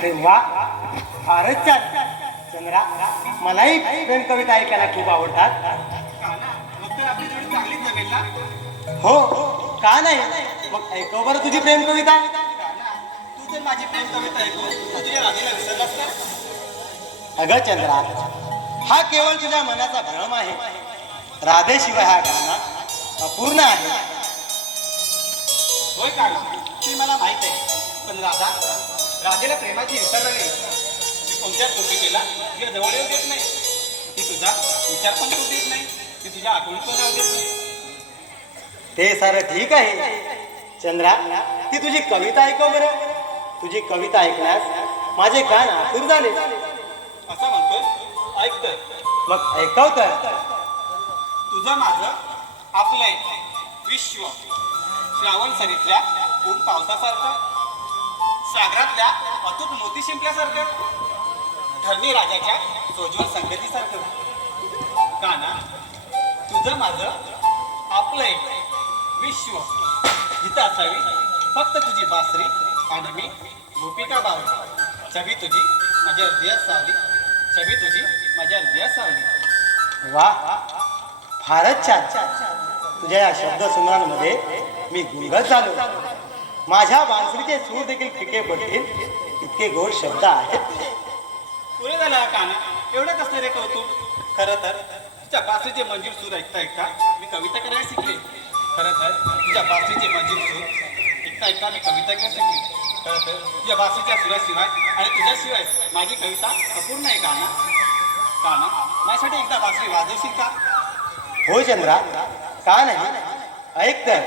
अरे वा, फारच छान चंद्रा. मलाही प्रेम कविता ऐकायला खूप आवडतात. हो, का नाही? मग ऐकव बरं तुझी प्रेम कविता. तू तर माझी प्रेम कविता ऐकून तुझ्या राधेला विसरलास का? अगं चंद्रा, हा केवळ तुझ्या मनाचा भ्रम आहे. राधेशिवाय हा गाणं अपूर्ण आहे. होय का? ते मला माहित आहे, पण राधेला प्रेमाची विसर लागली. ती कोणत्याच गोष्टीला तुझ्या जवळ येऊ देत नाही. ती तुझा विचार पण करू देत नाही. ती तुझ्या आठवणीत पण राहू देत नाही. ते सारं ठीक आहे चंद्रा. ती तुझी कविता ऐकव बरं. तुझी कविता ऐकण्यास माझे कान आतुर झाले. असं म्हणतोय? ऐक तर. मग ऐकव तर. तुझं माझं आपलंय विश्व श्रावण सरीतल्या ऊन पावसासारखं, सागरातल्या अतूट मोती शिंपल्यासारखं, धरणी राजाच्या सोज्वल संगतीसारखं. काना, तुझं माझं आपलंय विश्व जिथं असावी फक्त तुझी बासरी आणि मी गोपिका बावरी. छबी तुझी माझ्या हृदयात सावली, छबी तुझी माझ्या हृदयात सावली. वा, फारच छान. तुझ्या या शब्दसुमरांमध्ये मी गुंगत झालो. माझ्या बांसरीचे सूर देखील फिके पडतील इतके गोड शब्द आहेत. पुरे झाला काना, एवढं कसं रे कौतुक. खरं तर तुझ्या बासरीचे मंजूर सूर ऐकता ऐकता मी कविता करायला शिकले. खरं तर तुझ्या बासरीचे मंजूर सूर ऐकता ऐकता मी कविता करायला शिकले. खरं तर तुझ्या बासरीच्या सुराशिवाय आणि तुझ्याशिवाय माझी कविता अपूर्ण आहे. काना काना, माझ्यासाठी एकदा बासरी वाजवशील का? हो चंद्रा, का नाही? ऐक तर.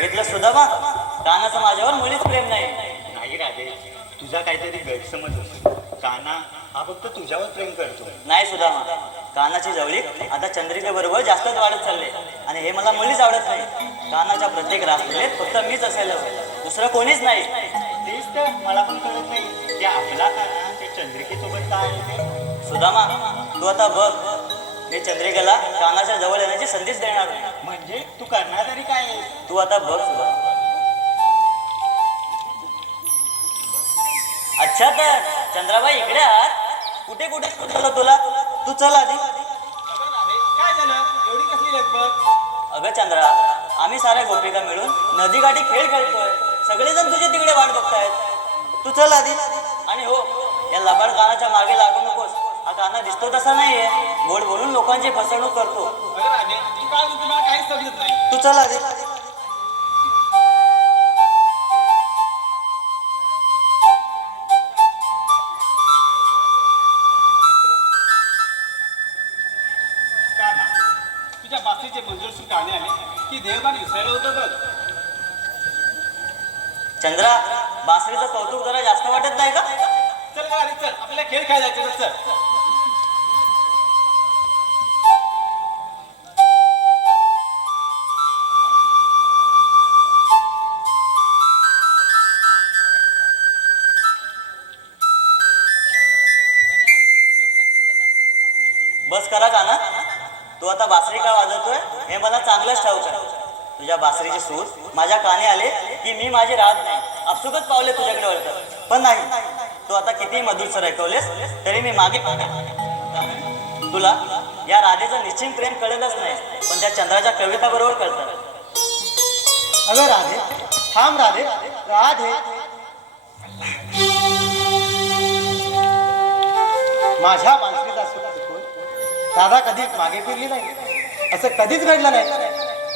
बघितलं सुदामा, कानाचं माझ्यावर मुळीच प्रेम नाही. नाही राधे, तुझा काहीतरी गैरसमज असतो. काना हा फक्त तुझ्यावर प्रेम करतो. नाही सुदामा, कानाची जवळीक आता चंद्रिकेबरोबर जास्तच वाढत चालले आणि हे मला मुळीच आवडत नाही. कानाच्या प्रत्येक रात्रीत फक्त मीच असायला हवं, दुसरं कोणीच नाही. तेच तर मला पण कळत नाही की आपला काना ते चंद्रिकेसोबत काय आहे ते. सुदामा, तू आता बघ, मी चंद्रिकेला कानाच्या जवळ येण्याची संधीच देणार नाही. म्हणजे तू करणार तरी काय आहेस? तू आता बघ सुदामा. अच्छा, तर चंद्राबाई इकडे आहात. कुठे कुठे शोधलं तुला? तू चल आधी. अगं राधे, काय झालं? एवढी कसली लगबग? अगं चंद्रा, आम्ही साऱ्या गोपिका मिळून नदीकाठी खेळ खेळतोय. सगळेजण तुझे तिकडे वाट बघतायत. तू चल आधी. आणि हो, या लबाड कानाच्या मागे लागू नकोस. हा काना दिसतो तसा नाहीये, गोड बोलून लोकांची फसवणूक करतो. अगं राधे, ती काय अजून तुम्हाला काहीच समजत नाही. तू चल आधी. काना, तुझ्या बासरीचे मंजूर सूर गाणे आले की देवगान विसरायला होतं बघ. चंद्रा, बासरीचं कौतुक जरा जास्त वाटत नाही का? चल गं राधे, चल आपल्याला खेळ खेळायला जायचं. चल. बस करा काना. तू आता बासरी का वाजवतोय हे मला चांगलंच ठाऊक आहे. तुझ्या बासरीचे सूर माझ्या कानी आले की मी माझी राहत नाही, आपसुकच पावले तुझ्याकडे वळतात. पण नाही, तू आता किती मधुरसर ऐकवलेस तरी मी मागे तुला या राधेचं निश्चित प्रेम कळतच नाही, पण त्या चंद्राच्या कविता बरोबर कळतं. अगं राधे, थांब राधे, राधे. माझ्या बांसरीचा सूर ऐकून राधा कधी मागे फिरली नाही, असं कधीच घडलं नाही.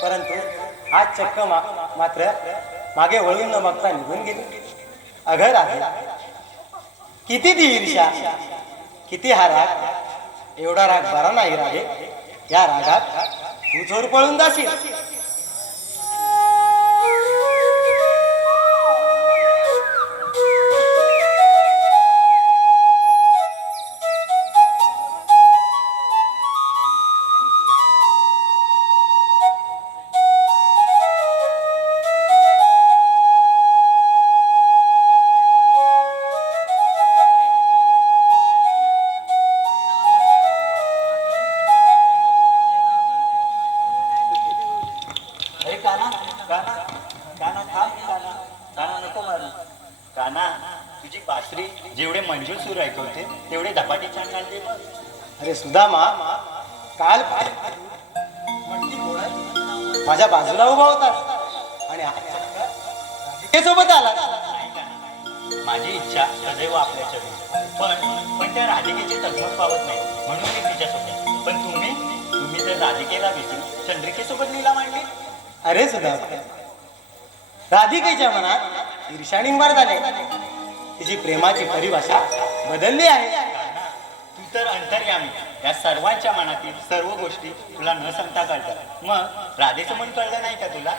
परंतु आज चक्क मात्र मागे वळून न बघता निघून गेली. अगं राधे, किती ती ईर्ष्या, किती हा राग. एवढा राग बरा नाही राधे. या रागात तू चोर पळून जाशील. अरे काना, काना, काना थांब. काना, काना नको मारू. काना, तुझी बासरी जेवढे मंजूर सूर ऐकवते तेवढे धपाटी छान घालते बघ. अरे सुदामा, काल म्हणती घोडा माझ्या बाजूला उभा होता आणि सोबत आला. नाही काना, माझी इच्छा सदैव आपल्या चरणी. पण त्या राधिकेची तगमग पावत नाही म्हणून मी तिच्यासोबत. पण तुम्ही तर राधिकेला विसरून चंद्रिकेसोबत लीला मांडली. अरे सुदामा, राधिकेच्या मनात ईर्ष्यानिंबार झाले. तिची प्रेमाची परिभाषा बदलली आहे. काना, तू तर अंतर्यामी. या सर्वांच्या मनातील सर्व गोष्टी तुला न सांगता कळतात. मग राधेचं मन कळलं नाही का तुला?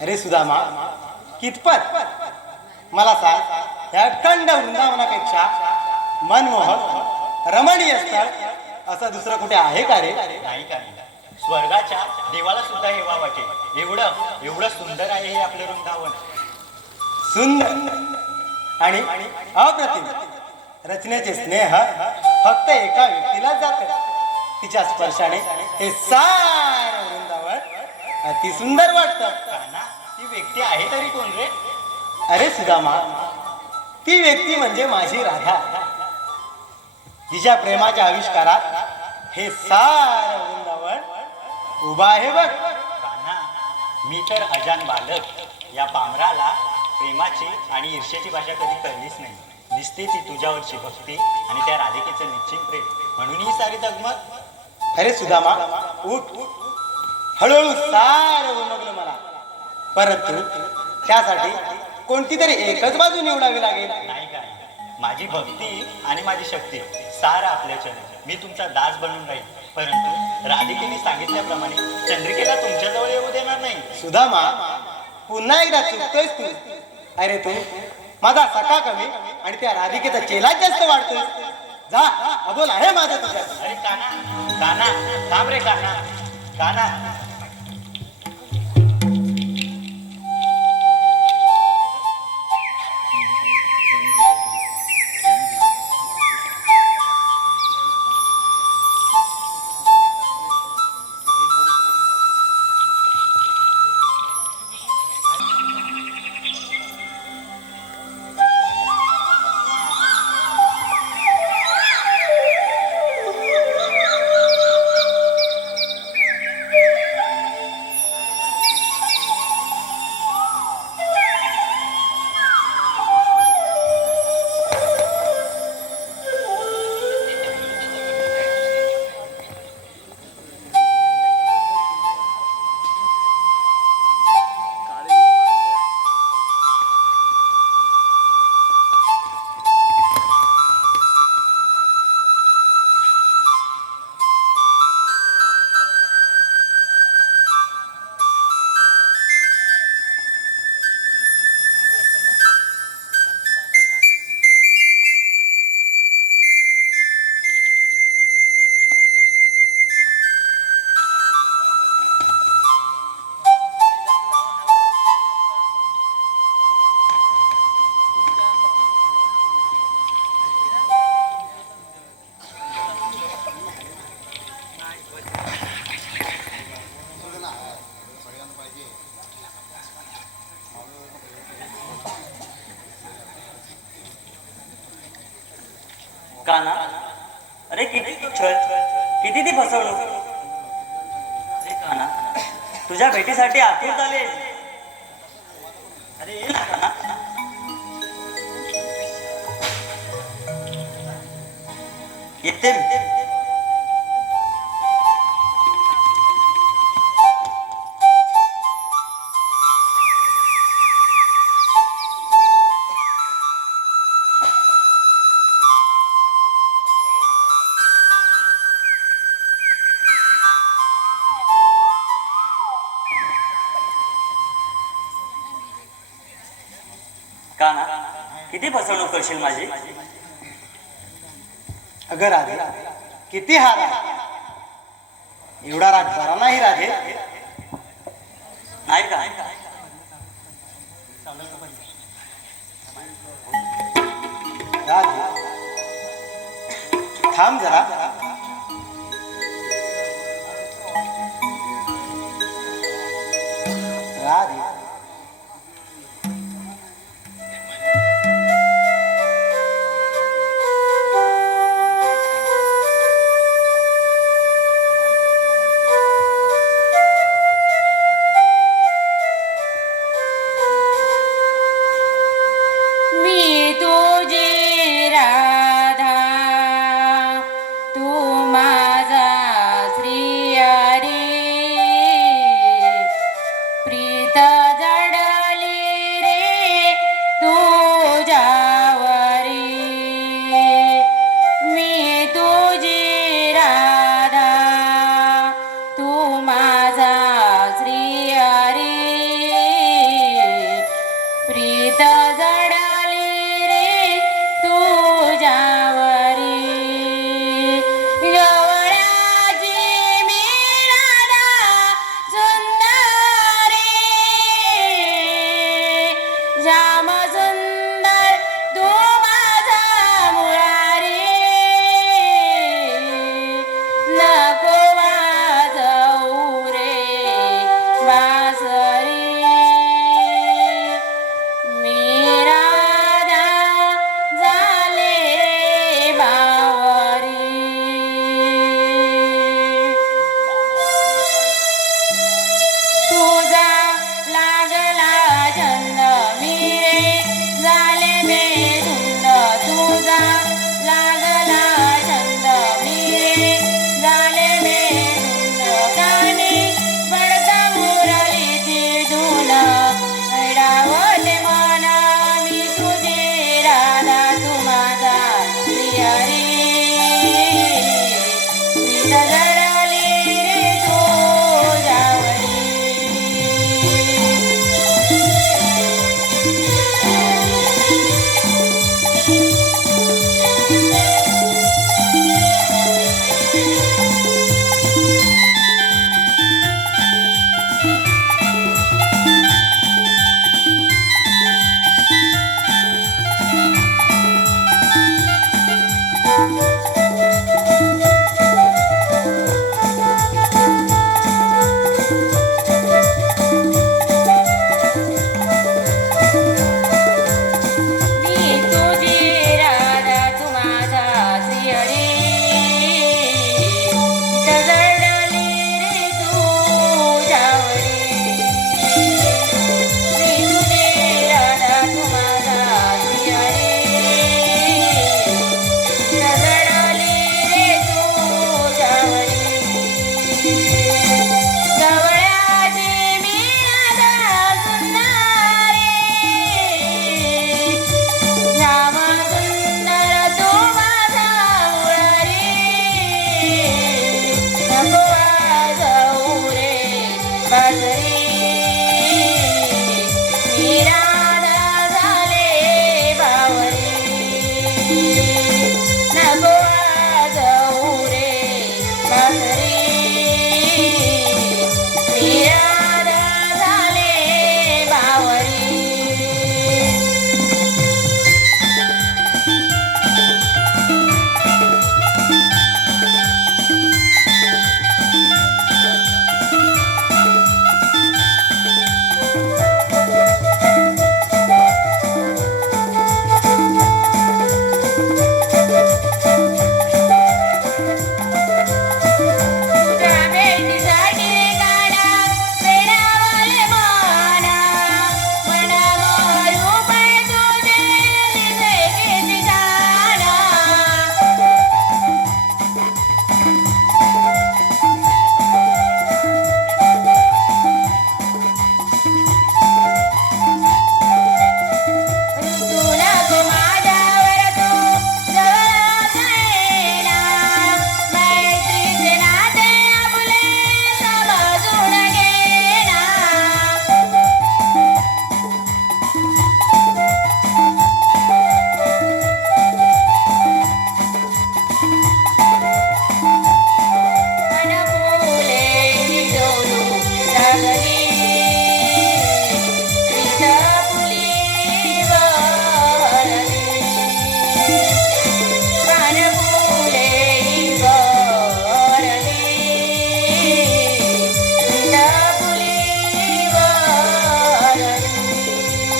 अरे सुदामा, कितपत मला सांग. या अखंड वृंदावनापेक्षा मनमोहक रमणीय स्थळ असं दुसरं कुठे आहे का रे? नाही का? स्वर्गाच्या देवाला सुद्धा हेवा वाटेल एवढं सुंदर आहे हे आपलं वृंदावन. सुंदर आणि अप्रतिम रचनेचे स्नेह फक्त एका व्यक्तीलाच जाते. तिच्या स्पर्शाने हे सारं वृंदावन अति सुंदर वाटतं. काना, ती व्यक्ती आहे तरी कोण रे? अरे सुदामा, ती व्यक्ती म्हणजे माझी राधा. तिच्या प्रेमाच्या आविष्कारात हे सारं वृंदावन उभा आहे बघ. काना, मी तर अजान बालक. या पामराला प्रेमाची आणि ईर्ष्याची भाषा कधी कळलीच नाही. दिसते ती तुझ्यावरची भक्ती आणि त्या राधिकेचं निश्चित प्रेम, म्हणून ही सारी दगमग. अरे सुदामा, उठ. हळूहळू सारं उमगलं मला. परंतु त्यासाठी कोणती तरी एकच बाजू निवडावी लागेल. नाही काय, माझी भक्ती आणि माझी शक्ती सारा आपल्या चरणी. मी तुमचा दास बनून राहील. परंतु राधिकेने सांगितल्याप्रमाणे चंद्रिकेला तुमच्याजवळ येऊ देणार नाही. सुदामा, पुन्हा एकदा चुकतोयस तू. अरे तू माझा सखा कमी आणि त्या राधिकेचा चेलाच जास्त वाढतोय. जा अबोल आहे माझं तुझ्या. अरे काना, काना, थांब रे काना, काना. काना, अरे किती छळ, किती ती फसवणूक. अरे काना, तुझ्या भेटीसाठी आतुर झाले. अरे ये ना काना. येते मी. काना, किती फसवणूक करशील माझी. अगं राधे किती हार आहे. एवढा राग बरा नाही राधे. नाही का. राधे थांब जरा. राधे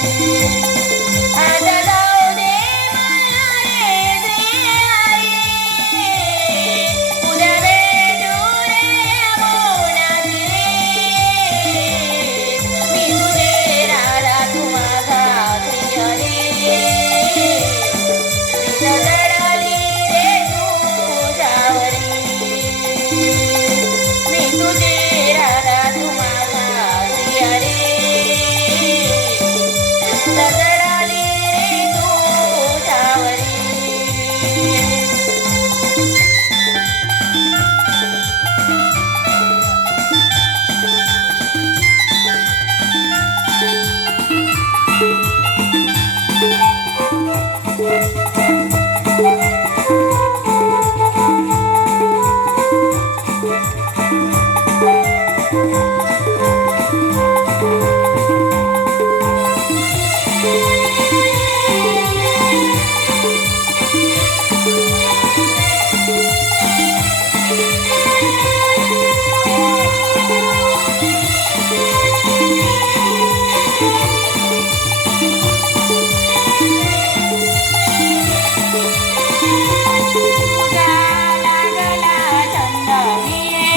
आता जाऊ दे मला रे श्रीहरी, उद्या भेटू रे मौनाची रे. मी तुझे राधा तू माझा श्रीहरी, प्रीत जडली रे तुझ्यावरी. मी तुझे राधा तू माझा श्रीहरी, प्रीत जडली रे तुझ्यावरी. तुझा लागला छंद मिळे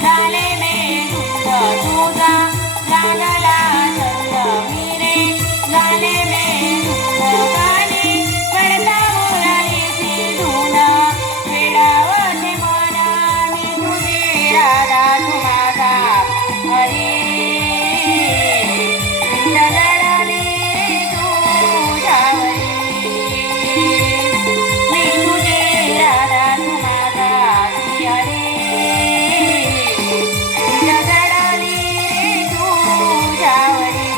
झाले मेघुंद, तुझा लागला छंद मिळे झाले मेघुंद. गाणी पडता मुरलीची धून वेडावते मन. मी तुझी राधा तू माझा हरी, प्रीत जडली रे तुझ्यावरी. मी तुझे राधा तू माझा श्रीहरी, प्रीत जडली रे तुझ्यावरी.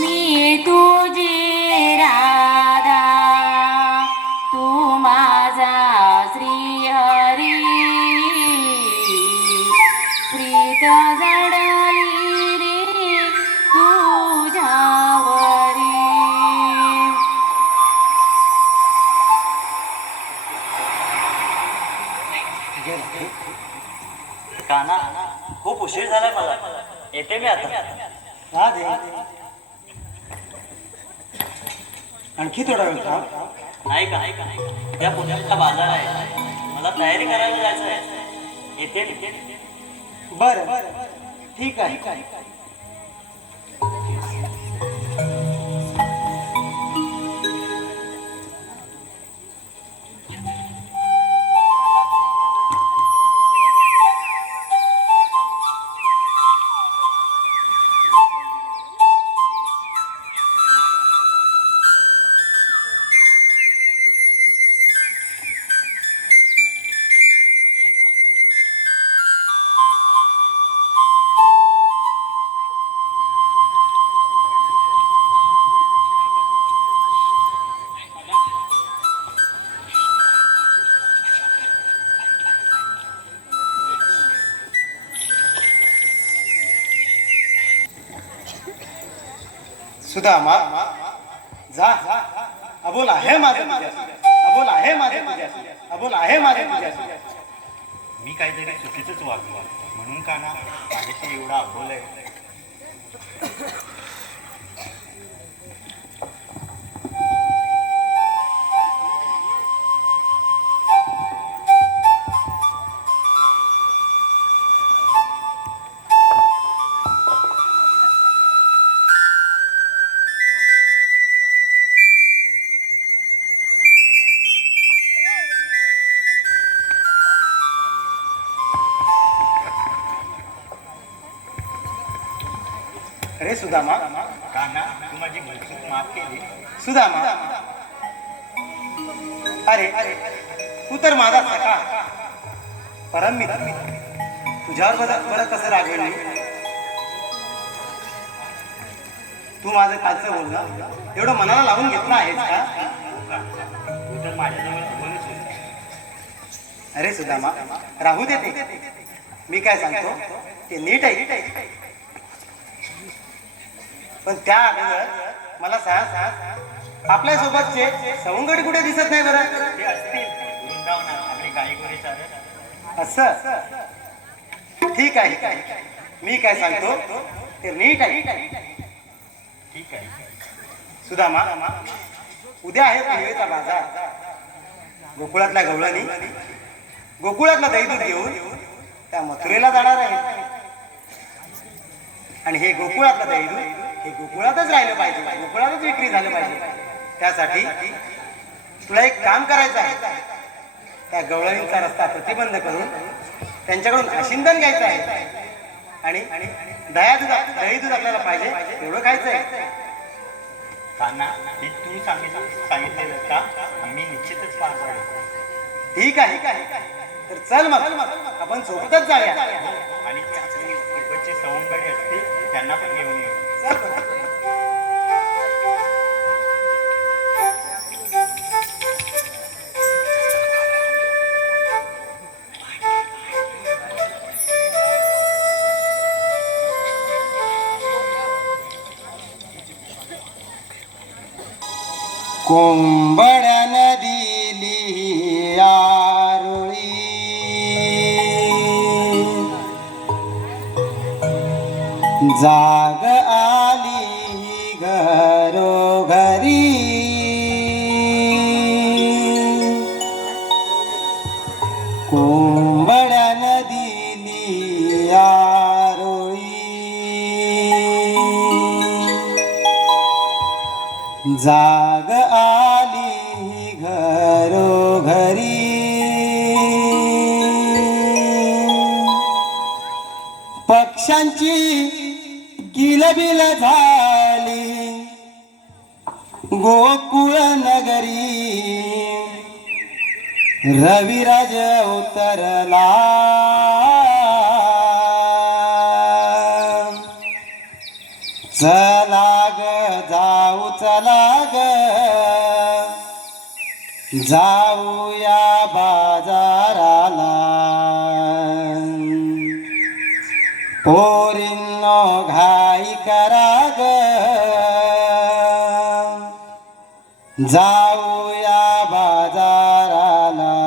मी तुझी राधा तू माझा श्रीहरी, प्रीत जडली रे तुझ्यावरी. काना, खूप उशीर झालाय मला, येते मी आता. हा दे, आणखी थोडा वेळ थांब. नाही का, त्या पुण्याचा बाजार आहे, मला तयारी करायला जायचं आहे. येते मी. बरं ठीक आहे. सुदामा जा, अबोल आहे माझे तुझ्याशी, अबोल आहे माझे तुझ्याशी, अबोल आहे माझे तुझ्याशी. मी काहीतरी चुकीचंच वागलो म्हणून काना माझ्याशी एवढा अबोल आहे. अरे सुदामा, काना तू माझी भूलचूक माफ केली. सुदामा, अरे तू तर माझा सखा परम मित्र, तुझ्यावर बरं कसं रागवली. तू माझं कालचं बोलणं एवढं मनाला लावून घेतलं आहेस का? तू तर माझ्याजवळ बोलच होती. अरे सुदामा, राहू दे ते. मी काय सांगतो ते नीट आहे. पण त्या अगोदर मला सांग, आपल्या सोबतचे सवंगडी कुठे दिसत नाही बरं? ते असतील वृंदावनात आपली गाई गोरी चालत. असं ठीक आहे. मी काय सांगतो ते नीट आहे. ठीक आहे. सुदामा, उद्या आहे पुणेचा बाजार. गोकुळातल्या गवळणी गोकुळातला दहीदूध घेऊन त्या मथुरेला जाणार आहे. आणि हे गोकुळातलं दहीदूध हे गोकुळातच राहिलं पाहिजे, गोकुळातच विक्री झालं पाहिजे. त्यासाठी तुला एक काम करायचं आहे. त्या गवळणींचा रस्ता प्रतिबंध करून त्यांच्याकडून आशिंदन घ्यायचं आहे. आणि दहीदूध आपल्याला पाहिजे एवढं खायचं आहे. कान्हा, मी तू सांगितलेलं का आम्ही निश्चितच पार पाडेल. ठीक आहे. तर चल मग आपण सोबतच जाऊया. आणि सोबतचे सवंगडी असतील त्यांना पण घेऊन येऊ. चल. कोंबड्यान दिली आरोळी, जाग आली घरोघरी. कोंबड्यान दिली आरोळी, जाग आली घरोघरी. पक्ष्यांची किलबिल झाली गोकुळ नगरी. रविराज उतरला चला ग जाऊ, चला ग जाऊया बाजाराला. पोरींनो घाई करा ग जाऊया बाजाराला.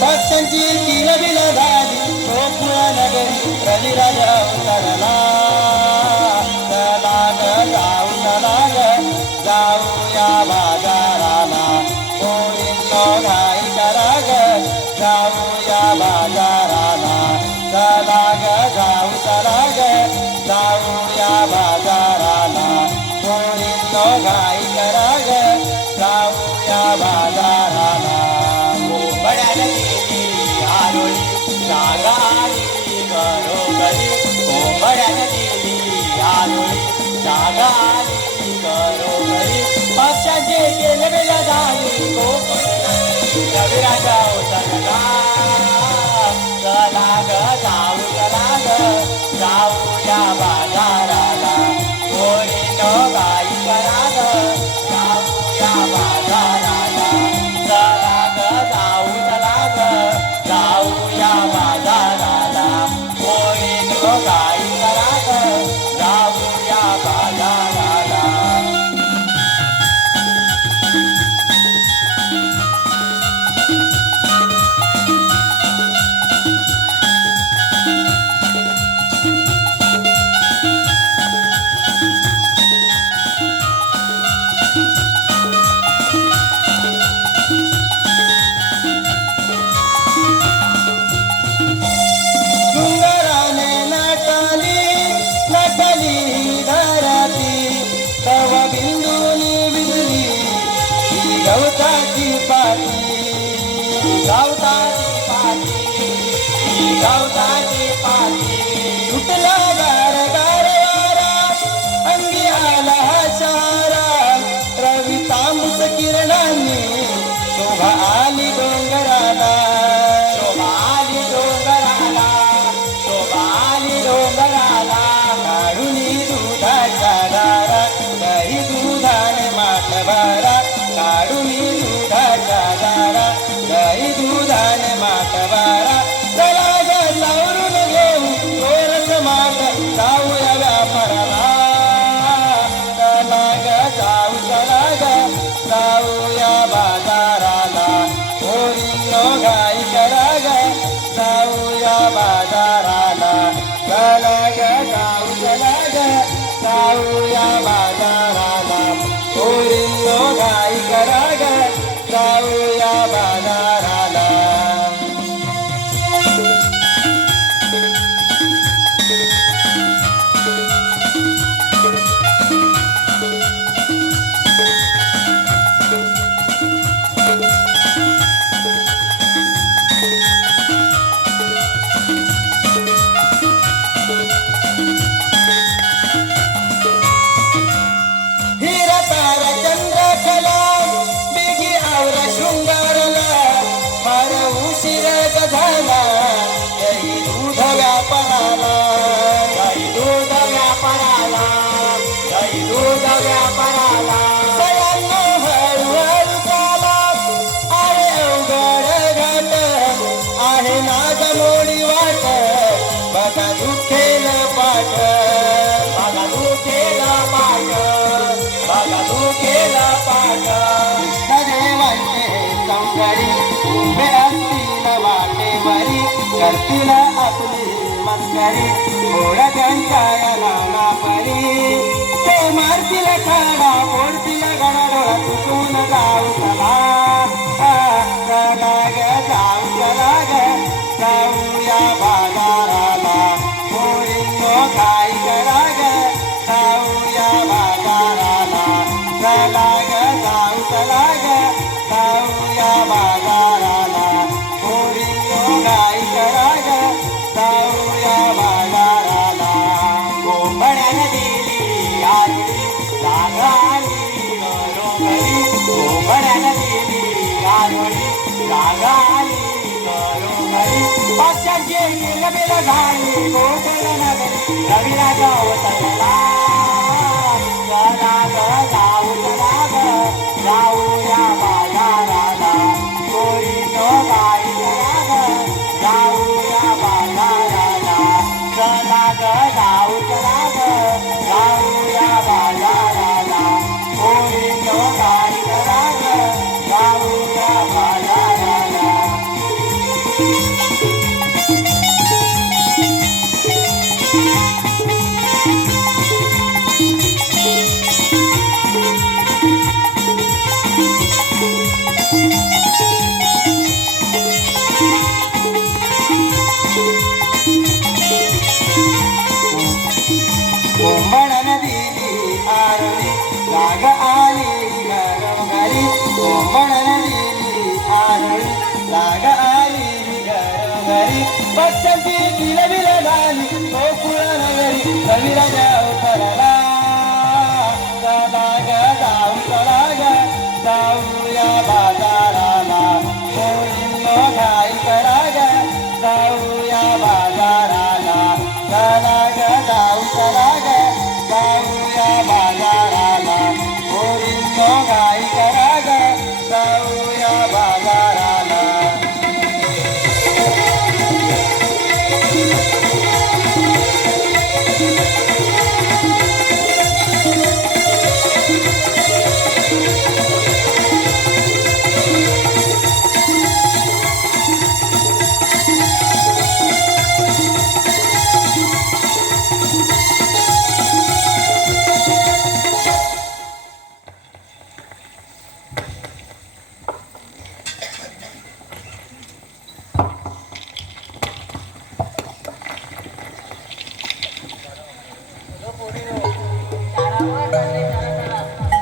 पक्ष्यांची किलबिल झाली गोकुळ नगरी. रविराज उतरला चला ग जाऊ, चला ग जाऊया बाजाराला. पोरींनो घाई करा ग जाऊया बाजाराला. चला ग जाऊ, चला ग जाऊया बाजाराला. पोरींनो घाई करा ग जाऊया बाजाराला. कोंबड्यान दिली आरोळी, जागा आली घरोघरी. कोंबड्यान दिली आरोळी, जागा आली घरोघरी. पक्ष्याची किलबिल झाली गोकुळ नगरी. रविराज उतरला चला ग जाऊ, चला ग जाऊया बाजाराला. पोरींनो घाई करा ग जाऊया बाजाराला. चला ग जाऊ, चला ग जाऊया बाजाराला. पोरींनो घाई करा ग जाऊया बाजाराला. गावताची पाती गावताची पाती सुटला गार गार वारा अंगी आला शारा रवी तांबूस किरणांनी शोभा आली डोंगराला शोभा आली डोंगराला शोभा आली डोंगराला काढुनी दुधाच्या दारा दही दुधाने माठ भरा काढुनी दुधाच्या दारा दही दुधाने माठ भरा चला ग सावरून घेऊ चोरस माठ जाऊया व्यापाराला चला ग जाऊया बाजाराला पोरींनो घाई करा ग जाऊया बाजाराला चला ग जाऊया बाजाराला पोरींनो घाई करा ग जाऊया बाजाराला हिरा तारा चंद्रकला बिगी आवरा शृंगारला फार उशीर झाला गाई दूध व्यापाराला गाई दूध व्यापाराला गाई दूध व्यापाराला सयांनो हळूहळू चाला आहे अवघड घाट आहे नागमोडी वाट बघा दुखेल पाठ बघा दुखेल पाठ बघा दुखेल पाठ कृष्णदेवांचे सौंदर्य उभे असतील वाटेवरी करतील आपली मस्करी ओळखांच्या या नाना परी ते मारतील खाडा फोडतील गडाडोळा चुकून जाऊ चला चला ग जाऊया बाजाराला पोरींनो घाई करा ग जाऊया बाजाराला चला ग जाऊया बाजाराला पोरींनो घाई करा ग जाऊया बाजाराला कोंबड्यानं दिली आरुळी जाग आली घरोघरी कोंबड्यानं दिली आरुळी जाग आली घरोघरी पक्षांची किलबिल झाली गोकुळ नगरी रविला गवतला चला ग जाऊया बाजाराला पोरींनो घाई करा ग जाऊया बाजाराला चला ग जाऊया बाजाराला पोरींनो घाई करा ग जाऊया बाजाराला कोंबड्यानं दिली आरुळी जाग आली घरोघरी कोंबड्यानं दिली आरुळी जाग आली घरोघरी पक्षांची किलबिल झाली गोकुळ नगरी रविला गवतला चला ग जाऊया बाजाराला पोरींनो घाई करा ग जाऊया बाजाराला चला ग जाऊया बाजाराला पोरींनो घाई करा ग जाऊया बाजाराला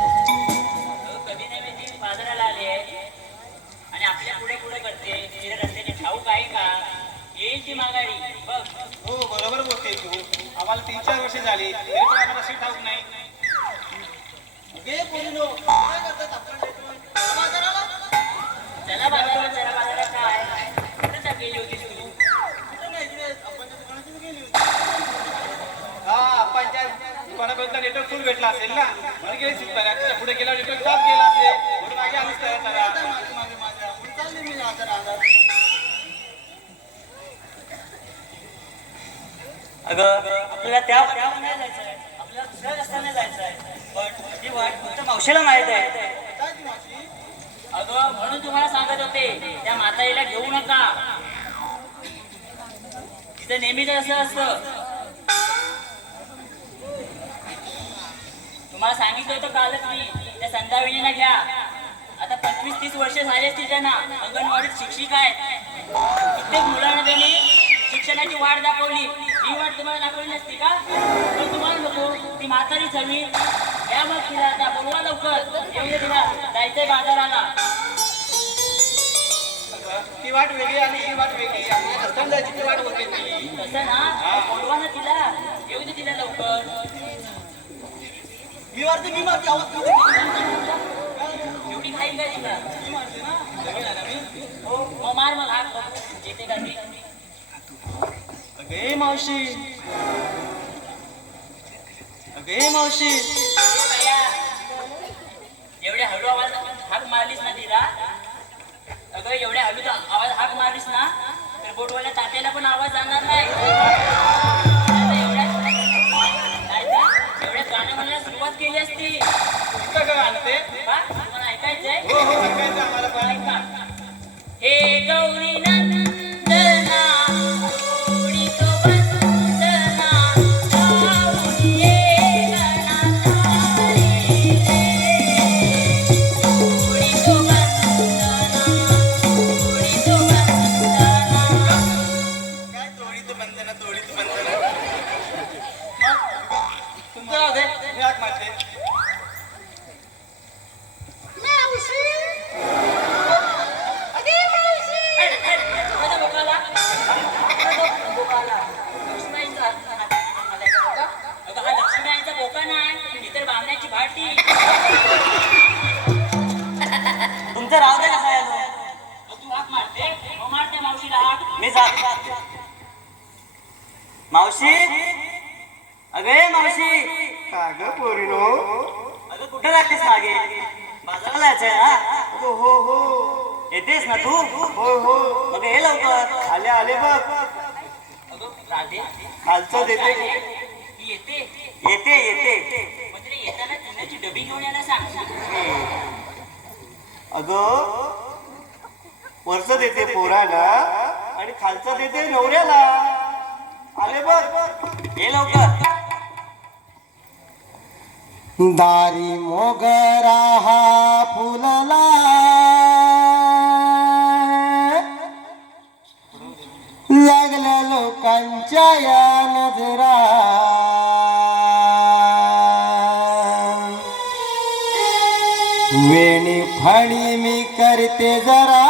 कधी नव्हे ती बाजाराला आली आहे आणि आपल्या पुढे पुढे करते अगोदर नेटवर्क फुल भेटला असेल ना म्हणून गेली सीट बघा तिच्या पुढे गेला नेटवर्क जात गेला असेल म्हणून मागे आलीच तर अगं आपल्याला त्या नाही जायचंय, आपल्याला दुसऱ्या रस्त्याने जायचंय, पण ती वाट फक्त मावशीला माहित आहे. अगं म्हणून तुम्हाला सांगत होते त्या म्हातारीला घेऊ नका. तिचं नेहमीच असं असतं. तुम्हाला सांगितलं होतं कालच मी त्या संताविणीला घ्या. आता 25-30 वर्ष झाले असतील त्यांना. अंगणवाडीत शिक्षिका आहेत. प्रत्येक मुलांना त्यांनी शिक्षणाची वाट दाखवली. ही वाट तुम्हाला दाखवली नसती का? पण तुम्हाला नको ती म्हातारीच हवी. या मग तिला आता बोलवा लवकर. येऊन तिला जायचंय बाजाराला. ती वाट वेगळी आणि ही वाट वेगळी समजायची ती वाट होते ती. तसं ना बोलवा ना तिला. येऊ दे तिला लवकर. मी वाटते मी माझी आवाज एवढी खाईल काय तिला? हो मग मार मग हाक येते का ती? अगे मावशी अगे मावशी ए बाया, एवढ्या हळू आवाज हाक मारलीस ना तिला. अगं एवढ्या हळू आवाज हाक मारलीस ना तर बोटवाल्या तात्याला पण आवाज जाणार नाही. एवढ्या गाणं म्हणायला सुरुवात केली असती. इतकं काय आणते का तुम्हाला ऐकायचंय? हो हो ऐकायचं आम्हाला पण. ऐका. हे गौरी नंदना गोडी तो बंदना जाऊन ये गणाधारी रे. गोडी तो बंदना गोडी तो बंदना. काय तोडी तू बंधना तोडी तू बंधना. तुमचं राहू दे मी हाक मारते. माझ्या बोकाला बोकाला लक्ष्मीबाईंचा अगं हा लक्ष्मीबाईंचा बोका नाही ही तर बामण्याची भाटी. तुमचं राहू दे नका यायला. मग तू हाक मारते मग मारते मावशीला हाक. मी जाते. मावशी अगे मावशी. का ग पोरीनो? अगं कुठे राहतेस मागे? बाजाराला जायचंय ना? हो हो हो येतेस ना तू? हो हो मग ये लवकर. आले आले बघ. अगं राधे खालचं देते ही येते. येते येते. मग तिला येताना चिन्हाची डबी घेऊन यायला सांग. अगं वरचं देते पोराला आणि खालचं देते नवऱ्याला. आले बघ. ये लवकर. दारी मोगरा हा फुलला लागल्या लोकांच्या या नजरा. वेणी फाणी मी करते जरा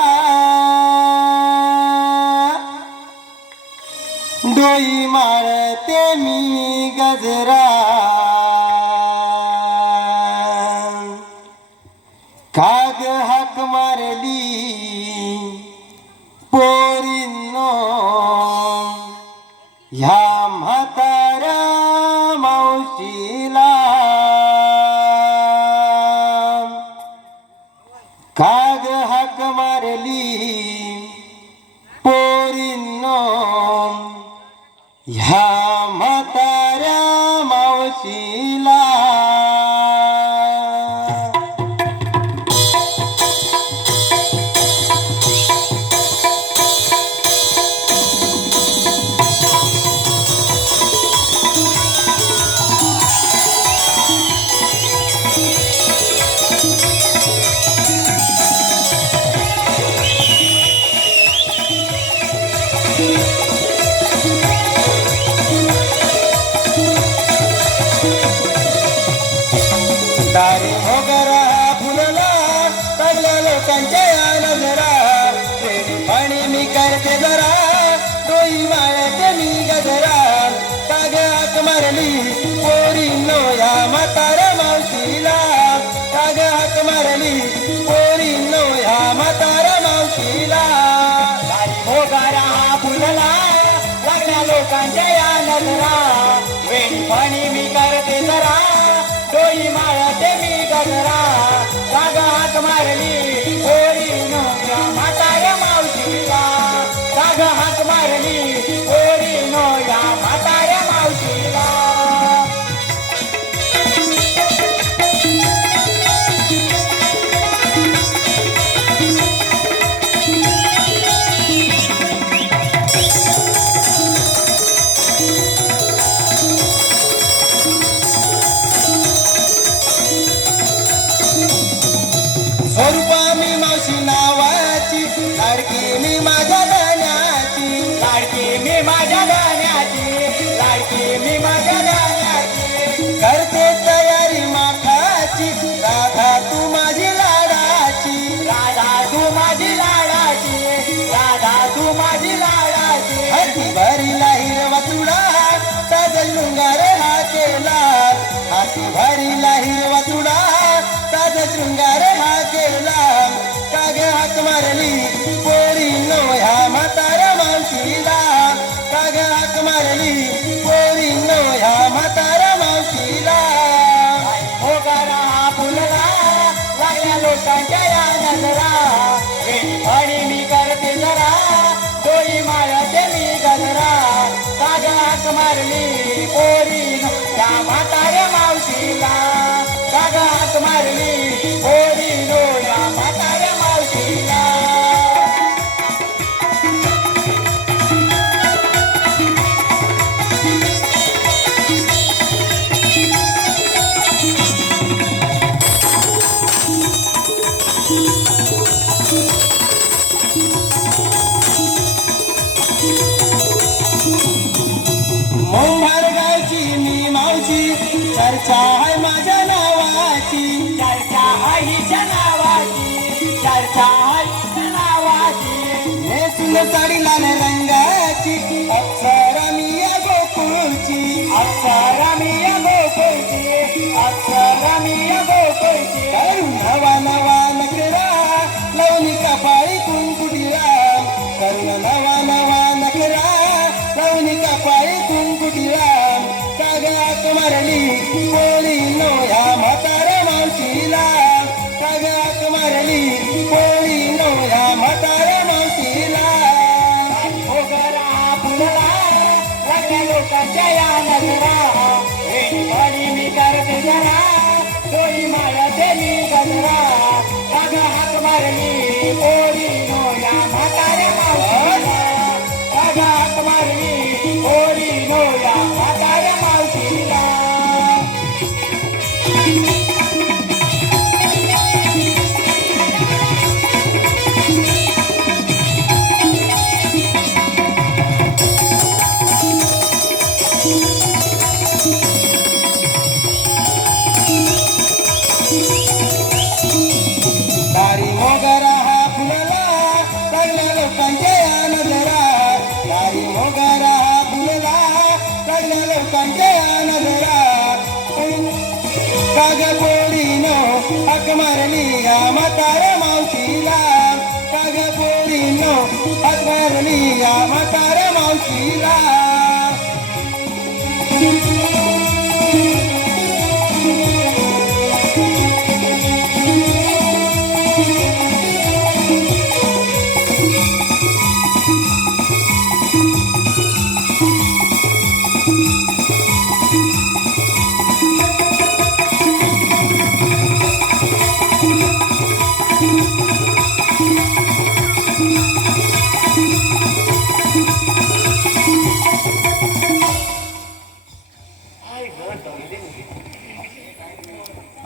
डोई मारते मी गजरा. काग हाक मारली पोरींनो ह्या म्हाताऱ्या मावशीला. काग हाक मारली पोरींनो ह्या म्हाताऱ्या मावशीला. गजरा जाग हाक मारली पोरीनो या म्हाताऱ्या मावशीला जाग हाक मारली पोरीनो या म्हाताऱ्या मावशीला स्वरूपा मी मावशी नावाची लाडकी मी माझ्या गाण्याची लाडकी मी माझ्या गाण्याची लाडकी मी माझ्या गाण्याची करते तयारी माठाची राधा तू माझी लाडाची राधा तू माझी लाडाची राधा तू माझी लाडाची हाती भरीला हिरवा चुडा साजल शृंगार हा केला हाती भरीला हिरवा चुडा साज शृंगार हा केला काग हाक मारली पोरीनो ह्या म्हाताऱ्या मावशीला काग हाक मारली पोरीनो ह्या म्हाताऱ्या मावशीला होकारा हा फुलला लागल्या लोकांच्या या नजरा आणि मी करते जरा डोळी माळते मी गजरा काग हाक मारली पोरीनो ह्या म्हाताऱ्या मावशीला काग हाक मारली पोरीनो या म्हाताऱ्या मावशीला मोंभार गावची मी मावशी चर्चा आहे माझ्या नावाची चर्चा आहे हिच्या नावाची चर्चा आहे हिच्या नावाची नेसून साडी लाल रंगाची अप्सरा मी या गोकुळची अप्सरा मी या गोकुळची अप्सरा मी या गोकुळची करू नवा नवा नकरा लवणी कपाळी कुंकुटीला करू नवा नवा नकरा लवणी कपाळी कुंकुटीला काग हाक मारली पोरीनो ह्या म्हाताऱ्या मावशीला काग हाक मारली पोरीनो ह्या म्हाताऱ्या मावशीला होगरा फुलला लागल्या लोकांच्या या नजरा वेणी मी करते जरा डोळी माळते मी गजरा काग हाक मारली पोरीनो या म्हाताऱ्या मावशीला काग हाक मारली पोरीनो या म्हाताऱ्या मावशीला दारी मोगरा हा फुलला लागल्या लोकांच्या या नजरा दारी मोगरा हा फुलला लागल्या लोकांच्या या नजरा काग पोळीनो हाक मारली या म्हाताऱ्या मावशीला काग पोळीनो हाक मारली या म्हाताऱ्या मावशीला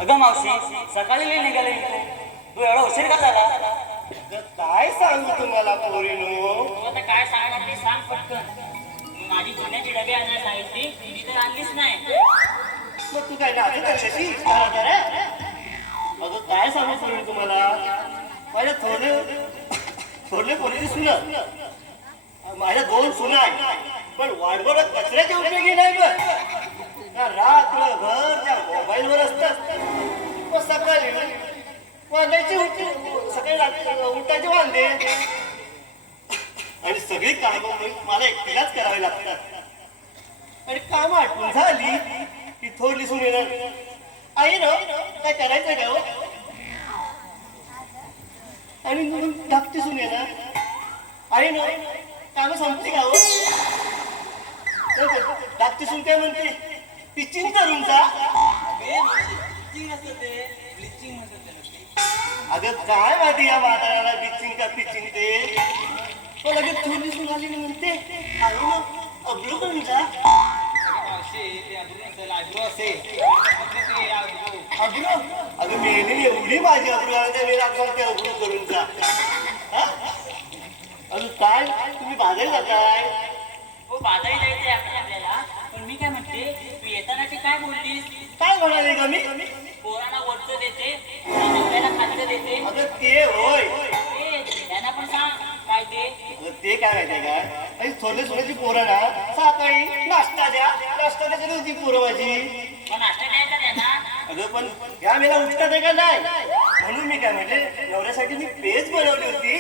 अगं मावशी सकाळी लई निघाले तू एवढा उशीर का झाला काय सांगू तुम्हाला पोरीनो तू आता काय सांगणार ते सांग पटकन. माझी जुन्याची डबे आणायला सांगितली मी तर आणलीच नाही. मग तू काय नाचत कशाची अगं काय सांगू पोरी तुम्हाला माझ्या थोरले पोरीची सुना माझ्या 2 सुना आहेत पण वाडवड कचऱ्याच्या उपयोगी नाही बघ रात्रभर त्या मोबाईलवर असतात मग सकाळी वांद्याची सकाळी उठायचे वांदे आणि सगळी कामं मला एकटीलाच करावी लागतात आणि काम आठवण झाली की थोरली सुरू येणार आई ना काय करायचं का हो? आणि म्हणून धाकटी सुन येणार आहे ना, कामं संपली का हो? धाकटी सुन काय म्हणते, पिचिंग करून जा. अगं काय माहिती या म्हाताऱ्याला पिचिंग का पिचिंग ते. पण लगेच थोडी सुन आली म्हणते आहे ना, अब्रू करून जा. अब्रू अगं मेली एवढी माझी अब्रू आहे, मी लागणार ते अब्रू करून जा. हा? अजून काय तुम्ही बाजारी जाताय? हो बाजारी जायचंय आपल्याला. पण मी काय म्हणते, तू येताना ते काय बोललीस? काय म्हणाले का मी? पोरांना वरचं देते, नवऱ्याला खाद्य देते. अगं ते होय. ए, त्यांना पण सांग काय ते. अगं ते काय माहितीये काय, आणि थोडे थोड्याची पोरं ना सकाळी नाश्ता द्या कधी होती पोरं माझी. मग नाश्ता द्यायचा त्यांना. अगं पण या वेळेला उठतात आहे का नाही, म्हणून मी काय म्हटले नवऱ्यासाठी मी पेज बनवली होती.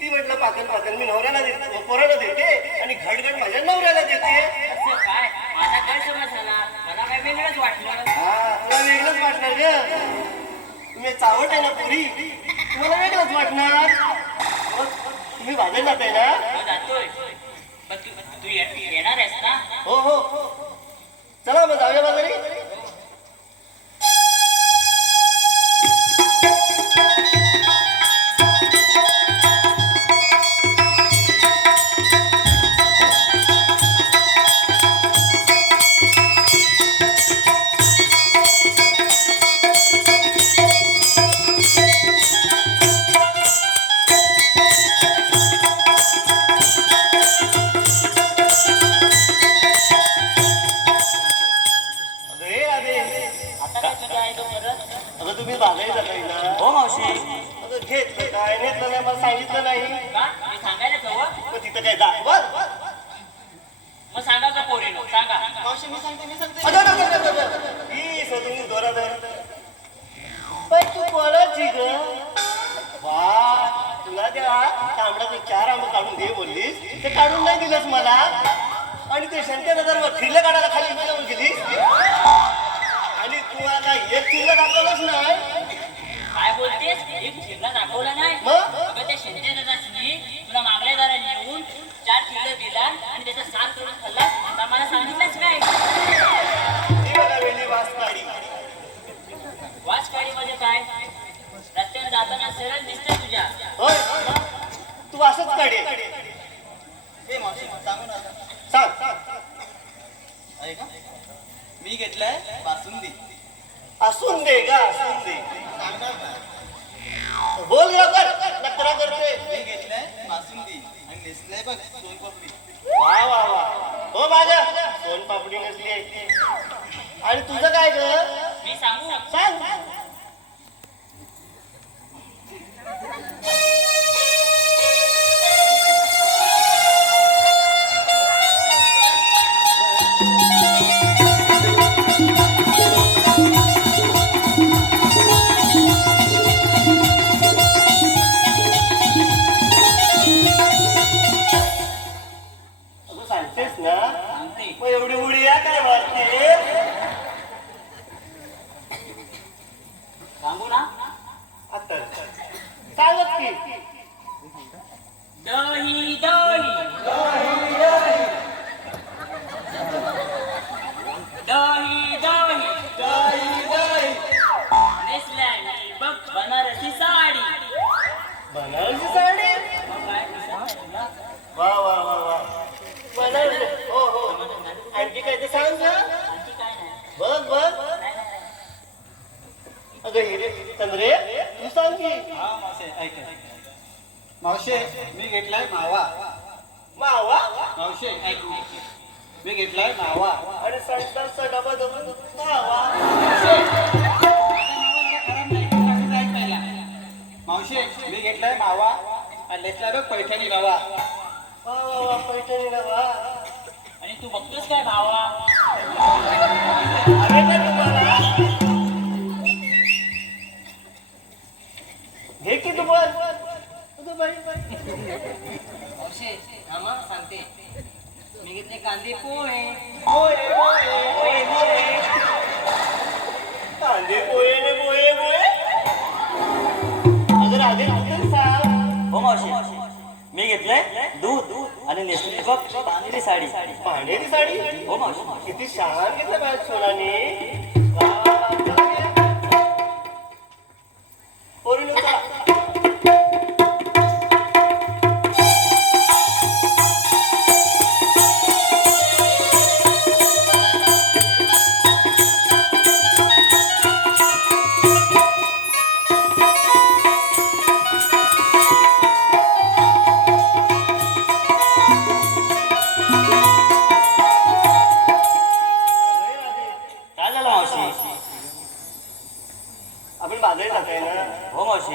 ती म्हटलं पातळ मी नवऱ्याला देते, पोराला देते आणि घटघट माझ्या नवऱ्याला देते. असं काय, माझा गैरसमज झाला, मला काय वेगळंच वाटलं. हा तुला वेगळंच वाटणार ग, तुम्ही चावट आहे ना पुरी, तुम्हाला वेगळंच वाटणार. मग तुम्ही बाजारात जाताय ना? मी जातोय, पण तू येणार आहेस ना? हो हो, चला मग जाऊया बाजारी. आता काय तुझ्या आहे तो परत? अगं तुम्ही बाजारी जाताय ना? हो मावशी. अगं घेतलं काय नेतलं नाही, मला सांगितलं नाही. का? मी सांगायलाच हवं. मग तिथं काय दाखवा. मग सांगा का पोरीनो, सांगा. ही तुम्ही दोरा पण तू कोणाची ग? वा, तुला त्या तांबड्याचे 4 आंबे काढून दे बोललीस, ते काढून नाही दिलंस मला. आणि ते शंकरनगर ठिरलं काढायला खाली जाऊन गेली. आणि तू आता एक ठिरलं दाखवलंच नाही. काय बोलतेस? एक शिरला दाखवला नाही. मग अगं त्या शेतकऱ्याने तुला मागल्या दाराने येऊन 4 किलो दिला आणि त्याचा सार करून खाल्ला. आता मला सांगितलंच काय? ती बघा वेली वास काढी. वाचकाडी म्हणजे काय? रस्त्याने जाताना सरळ दिसतंय तुझ्या. होय तू असंच काढे. सांग. ऐका, मी घेतलंय बासुंदी. असून दे का, असून दे. बोल लवकर, नकरा करते. मी घेतलंय बासुंदी आणि नेसलंय बघ सोनपापडी. वा वा वा, हो माझ्या सोनपापडी नसली आहे. आणि तुझं काय ग? मी सांगू? सांग. अगं सांगतेस ना, सांगते. मग एवढी उडी या काय वाटते? सांगू ना? आता सांगत की. दही दही दही नेसल्याने बघ बनारसी साडी. बनारसी साडी. मग काय दिसा? वा वा वा वा, बनारसी. हो हो, आणखी काय ते सांग ना. आणखी काय नाही. बघ बघ. अगं हिरे चंद्रे, तू सांग की. हा मावशे, ऐक मावशे, मी घेतलाय मावा. मावा मावशे ऐक, मी घेतलाय मावा. आणि संसारचा डबा दबून मावा. मावशे, मी घेतलाय मावा आणि लेसला बघ पैठणी रवा. वा वा वा, पैठणी डबा. आणि तू बघतोस काय भावा? अरे काय तुम्हाला घे की तू बोल. अगं बाई औषे आम्हा सांगते, मी घेतले कांदे पोहे. पोहे पोहे पोहे पोहे. कांदे पोहे ने पोहे घेतलंय दूध आणि नेसलेली बघ पांढरी साडी. पांढरी साडी हो मावशी. किती छान घेतलं माझ्या सोनाने. वा, वा, वा. चला घे. पोरीनो चला. काय झालं मावशी? आपण बाजारात जाताय ना. हो मावशी.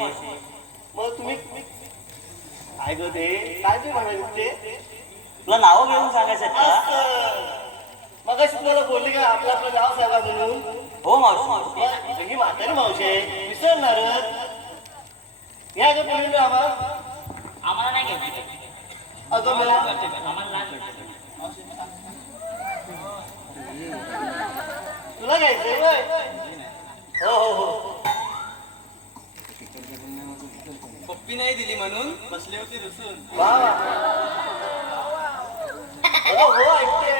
मग तुम्ही काय ग ते काय ते म्हणाले ते तुला नावं घेऊन सांगायचं का? मग तुम्हाला बोलली का आपलं आपलं नाव सांगा म्हणून. हो मावशी. मग ही म्हातारी मावशी आहे विसरणारच. या ग बोलून आम्हाला. आम्हाला नाही घ्यायची. अगं मला आम्हाला लहान घ्यायची. तुला घ्यायचंय होय? हो हो हो. पप्पी नाही दिली म्हणून बसले होते रुसून. वा वा. हो हो ऐकते.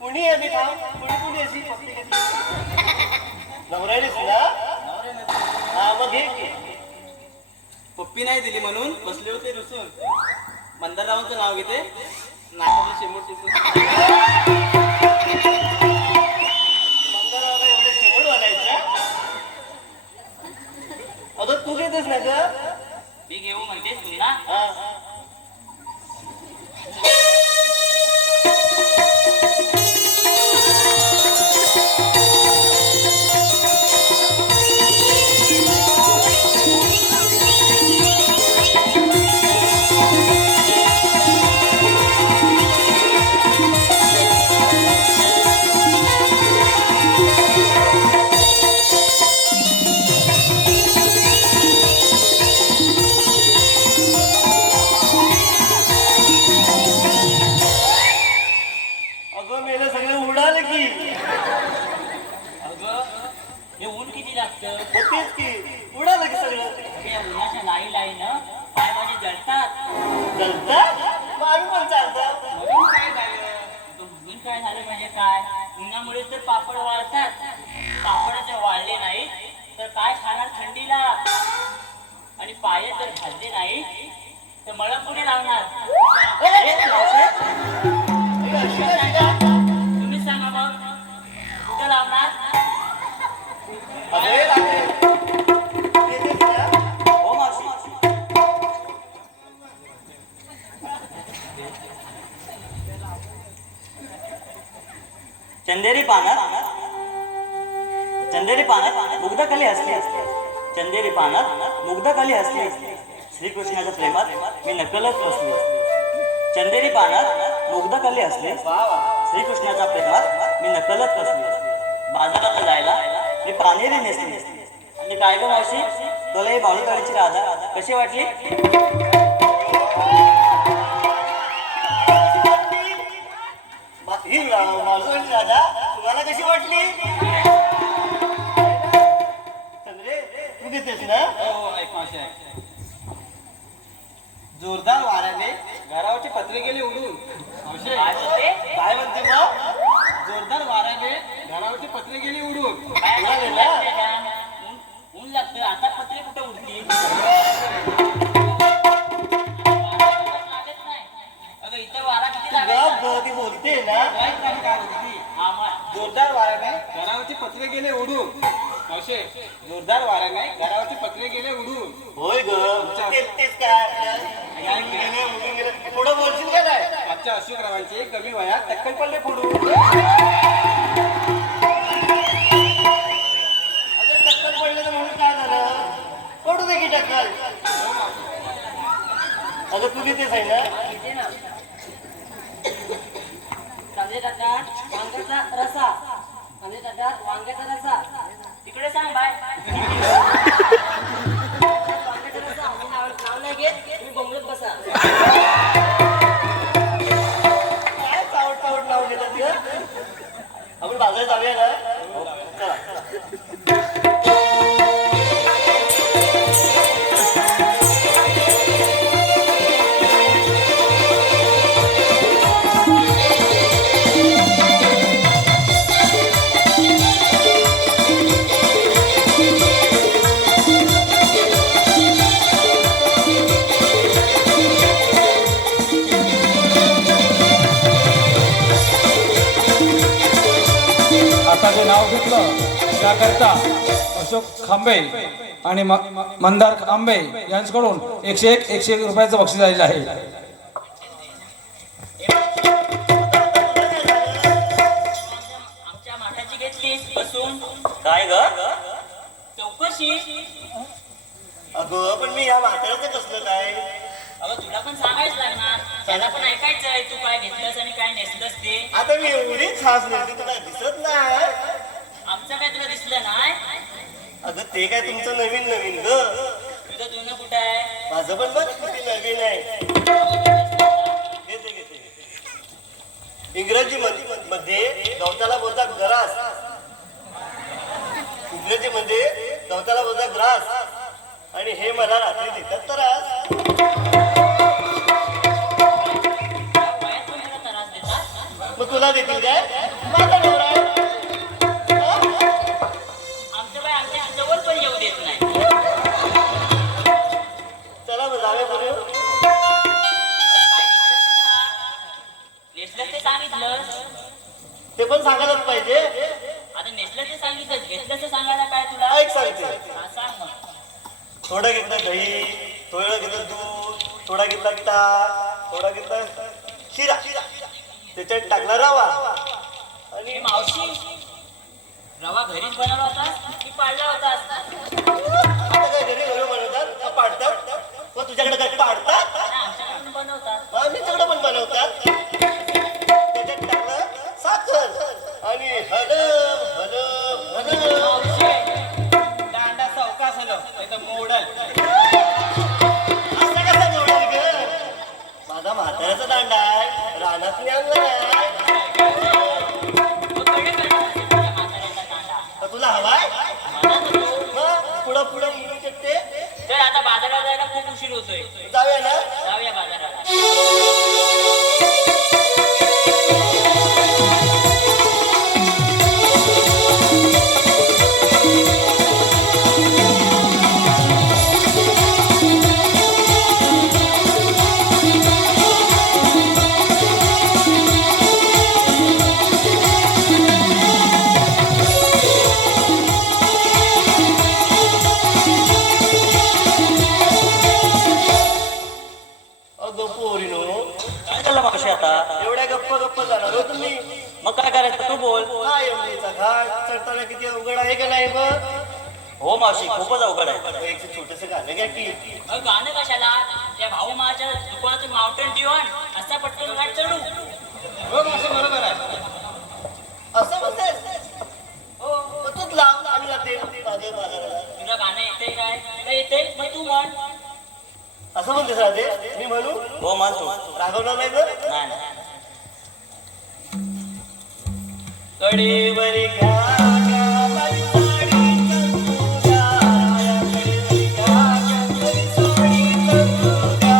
कुणी आहे मी थांब. कुणी अशी पप्पी घेतली? नवऱ्यानेच ना. हा मग घे घे. पप्पी नाही दिली म्हणून बसले होते रुसून. मंदाररावांचं नाव घेते नाकाला शेमूट टिपून. मंगळवार एवढे शेवट वाजायच्या. अगं तू घेतेस ना ग. मी घेऊ म्हणतेस तू ना. हा. अगं मेलं सगळं उडालं की. अगं हे ऊन किती लागतं. मग तेच की उडालं की सगळं. या उन्हाच्या लाई पाय माझे जळतात. चालतं मग आम्ही पण चालतात. म्हणून काय झालं. तो म्हणून काय झालं म्हणजे काय. उन्हामुळे तर पापड वाळतात. पापड जर वाळले नाही तर काय खाणार थंडीला. आणि पाय जर भाजले नाही तर मळम कुठे लावणार. तुम्हीच सांगा मग कुठे लावणार. अरे राजे, येतेस ना? हो मावशी. चंदेरी पानात मुग्धकली हसली. चंदेरी पानात मुग्धकली हसली. श्रीकृष्णाच्या प्रेमात मी नकलच फसली. चंदेरी पानात मुग्धकली हसली. श्रीकृष्णाच्या प्रेमात मी नकलच फसली. बाजाराला जायला मी पानेरी नेसली. आणि काय ग मावशी तुला ही बाळूकाडीची राधा कशी वाटली. ही मालवणी राजा तुम्हाला कशी वाटली. चंद्रे तू घेतेस ना. हो ऐक मावशी ऐक. जोरदार वाऱ्याने घरावरची पत्रे गेले उडून. मावशी काय बोलते. काय म्हणते मग. जोरदार वाऱ्याने घरावरची पत्रे गेली उडून. काय ऊन लागते का? ऊन लागतं. आता पत्रे कुठे उडली. अगं इथं वारा किती लागला. ती बोलते ना. ऐक ना, काय बोलते ती. जोरदार वाऱ्याने घरावरची पत्रे गेले उडून. मावशी जोरदार वाऱ्याने घरावरची पत्रे गेले उडून. होय ग. तेच काय पुढं बोलशील का नाही. आजच्या अशोकरावांचे कमी वयात टक्कल पडले फोडून. अगं टक्कल पडलं तर म्हणून काय झालं. पडू दे की टक्कल. अगं तू तिथेच आहे ना. इथे ना. कांदे टाकतात वांग्याचा रसा. कांदे टाकतात वांग्याचा रसा. तिकडे सांग बाय. वांग्याचा रसा नाव नाही घेत. तुम्ही बोंबलत बसा. काय चावट चावट नाव घेतात ग. आपण बाजारात जाऊया ना. चला चला. नाव घेतलं त्याकरता अशोक खांबे आणि मंदार आंबे यांच्याकडून 101 रुपयाचं बक्षीस आलेलं आहे. आमच्या माठाची घेतलीस बसून काय ग चौकशी. अगं पण मी या म्हाताऱ्याचं कसलं काय? अगं तुला पण सांगायच लागणार, त्याला पण ऐकायचं आहे तू काय घेतलंस आणि काय नेसलंस ते. आता मी एवढीच खास नाही तुला दिसत नाही. आमचं काय तुला दिसलं नाही? अगं ते काय तुमचं नवीन नवीन ग. तुझं जुनं कुठं आहे? माझं पण बघ किती नवीन आहे. घेते घेते. इंग्रजी मध्ये गवताला बोलतात ग्रास. इंग्रजी मध्ये गवताला बोलतात ग्रास. आणि हे मला रात्री देतात त्रास. वयात पण तुला त्रास देतात? मग तुला देतील काय? माझा नवरा आहे. आमचं बाय आमच्या जवळ पण येऊ देत नाही. चला मग जाऊया बोलू. काय घेतलंस का? नेसलंस ते सांगितलंस. ते पण सांगायलाच पाहिजे. आता नेसलं ते सांगितलं, घेतलं ते सांगायला काय तुला? ऐक सांगते. हा, सांग मग. थोडं घेतलं दही, थोडं घेतलं दूध, थोडा घेतला ताक, थोडा घेतला शिरा, त्याच्यात टाकला रवा आणि हे मावशी, रवा घरीच बनवला होतास की पाडला होतास? आता काय घरी घरी बनवतात का पाडतात? मग तुझ्याकडे काय पाडतात? नाही, आमच्याकडे पण बनवतात. आमच्याकडे पण बनवतात. त्याच्यात टाकलं साखर आणि हलव हलव हलव. मावशी, दांडा चौकास आलो तर मोडल. असं कसं जोडेल ग? माझा म्हाताऱ्याचा दांडा आहे, रानात मी आणलाय. मग कडे करणार असेल तुझ्या म्हाताऱ्याचा कांदा. तर तुला हवाय? मला नको. मग पुढं पुढं येऊ शकते. चल आता बाजारात जायला खूप उशीर होतोय. जाऊया ना. जाऊया बाजाराला. अगं पोरीनो, काय झालं मावशी आता? एवढ्या गप्पा गप्पा जाणार हो तुम्ही. मग काय करायचं तू बोल. हा यमुनेचा घाट चढताना किती अवघड आहे का नाही बघ. हो मावशी खूपच अवघड आहे. एक छोटस गाणं घ्या की. अगं गाणं कशाला? त्या भाऊ माझ्या दुकानातून माउंटेन ड्यून असा पटकन गाठ चढू. हो असं बरोबर आहे. असं म्हणतेस? हो मग तूच लाव आणि जाते माझ्या बाजाराला. तुला गाणं येते काय? तुला येते मग तू म्हण. असं म्हणतेस राधे? मी म्हणू? हो मान तू. रागवणार नाही तर? नाही नाही. कडेवर घ्या घ्या माझी साडीचा तुझ्या, कडेवर घ्या घ्या माझी साडीचा तुझ्या.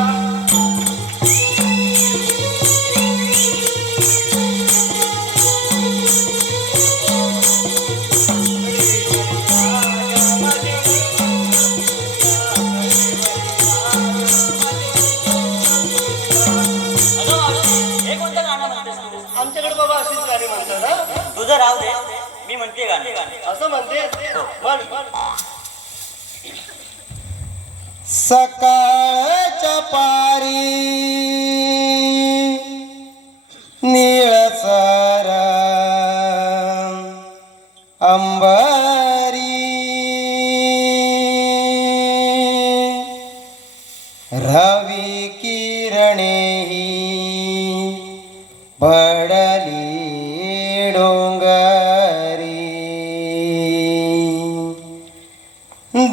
अगं मावशी, हे कोणतं गाणं म्हणतेस तू? आमच्याकडे बाबा अशीच गाणी म्हणतात ना. तुझं राव दे, मी म्हणते गाणं. असं म्हणतेस? म्हण. सकाळच्या पारी निळसर अंबरी रवी किरणेही पडली डोंगरी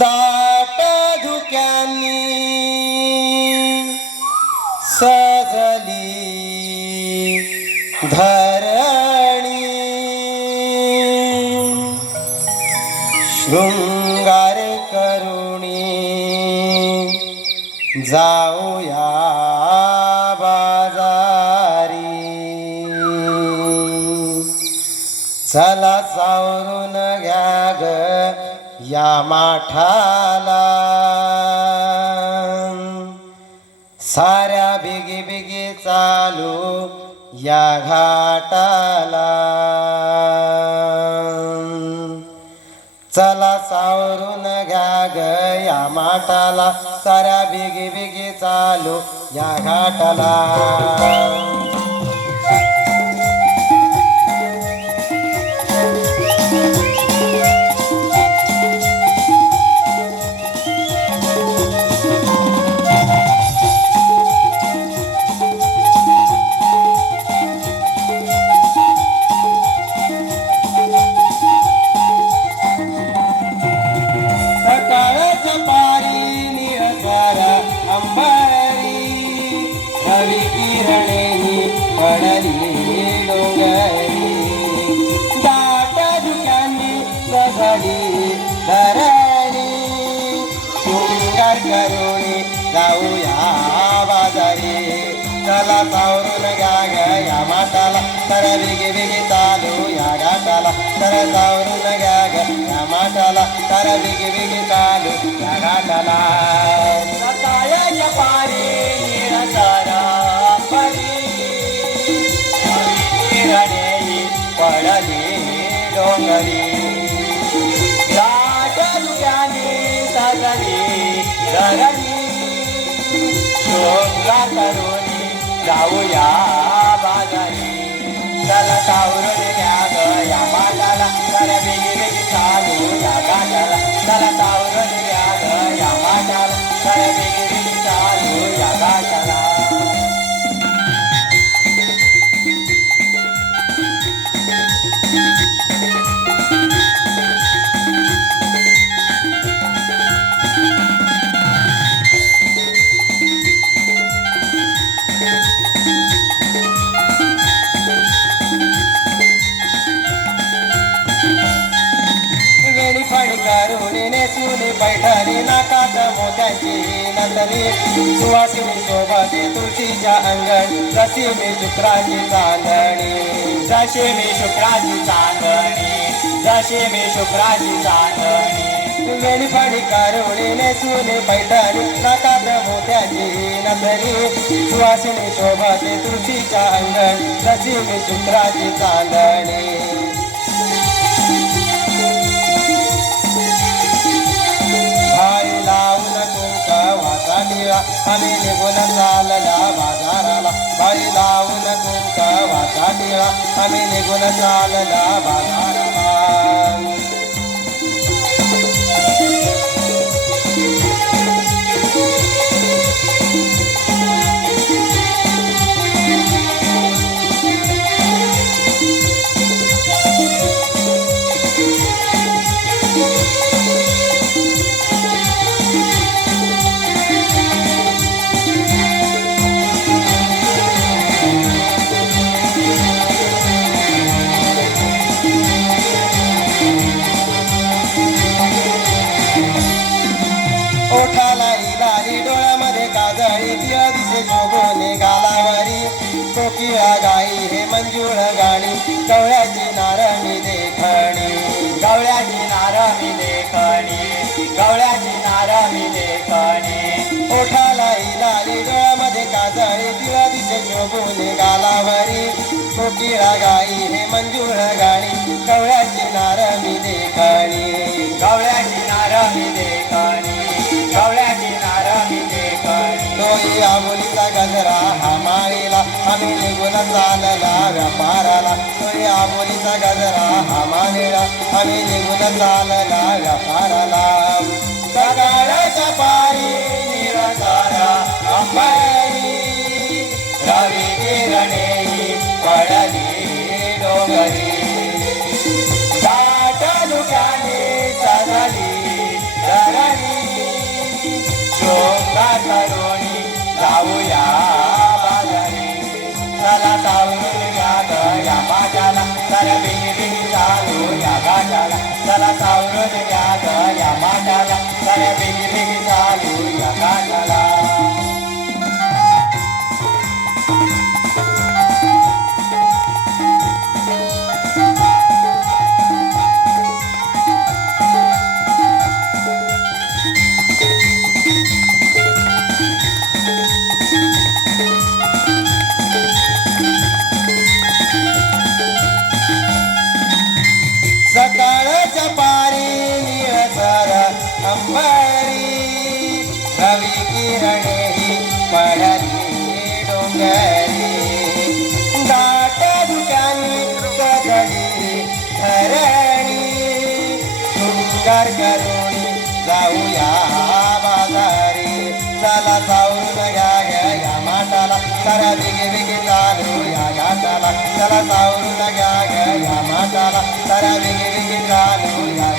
दाट धुक्यांनी सजली धरणी शृंगार करुणी जाऊया बाजारी चला सावरून घ्या ग या माठाला साऱ्या बिगी बिगी चालू या घाटाला सावरून घ्या ग या माठाला, साऱ्या बिगी बिगी चालू या घाटाला. सकाळच्या पारी निळसारा अंबारी, रवी किरणे पडली डोंगरी, दाट धुक्यांनी सगळी धरणी, शृंगार करुणी जाऊया बाजारी. चला सावरून घ्या ग या माठाला, तर बिगी बिगी चालू या घाटाला. तर सावरून घ्या ग या माठाला, तर बिगी बिगी चालू या घाटाला. सकाळच्या पारी निळसारा अंबरी, किरणे पडली डोंगरी, दाट धुक्याने सजली धरणी, शृंगार करुणी जाऊया बाजारी. चला सावरून घ्या ग या माठाला, तर बिगी बिगी चालू या घाटाला. चला सावरून घ्या ग या माठाला, तर बिगी बिगी चालू या घाटाला. वेणी फणी करुणी नेसुनी पैठणी, नाकात मोत्याची नथनी, सुवासिनी शोभाते तुळशीच्या अंगण, जशी मी शुक्राची चांदणी. जशी मी शुक्राची चांदणी, जशी मी शुक्राची चांदणी. वेणी फणी करुणी नेसुनी पैठणी, नाकात मोत्याची नथनी, सुवासिनी शोभाते तुळशीच्या अंगण, जशी मी शुक्राची चांदणी. भाई लावून कुंक वाचा टिळा, आम्ही निघून चालला बाजाराला. भाई लावून कुंक वाचा टिळा, आम्ही निघून चालला बाजाराला. ओठाला इलारी, डोळ्यामध्ये काजळी, पिया दिसे शोभोने गालावरी, कोकिळा गाई हे मंजूळ गाणी, गवळ्याची नारळी देखणी, गवळ्याची नारळी देखणी, गवळ्याची नारळी देखणी. ओठाला इलारी, डोळ्यामध्ये काजळी, पिया दिसे शोभोने गालावरी, कोकिळा गाई हे मंजूळ गाणी, गवळ्याची नारळी देखणी, गवळ्याची नारळी देखणी, गवळ्याची नारळी देखणी. डोई आबोलीचा गजरा हा माळीला, आम्ही निघून चालला व्यापाराला. डोई आबोलीचा गजरा हा माळीला, आम्ही निघून चालला व्यापाराला. सकाळच्या पारी निळसारा अंबारी, रवी किरणे पडली डोंगरी, दाट धुक्याने सजली धरणी, शृंगार करुणी जाऊया बाजारी. चला सावरून घ्या ग या माठाला, तर बिगी बिगी चालू या घाटाला. चला सावरून घ्या ग या माठाला, तर बिगी बिगी चालू या घाटाला. सकाळच्या पारी निळ अंबरी रवी किरणे ही पडली डोंगरी दाट दुकानी सजली धरणी सुंदर करुणी जाऊया बाजारी चला सावरून घ्या या माटाला सारा वेगे वेगे चालू या घाटाला चला सावरून घ्या या माटाला सारा वेगे वेगे चालू या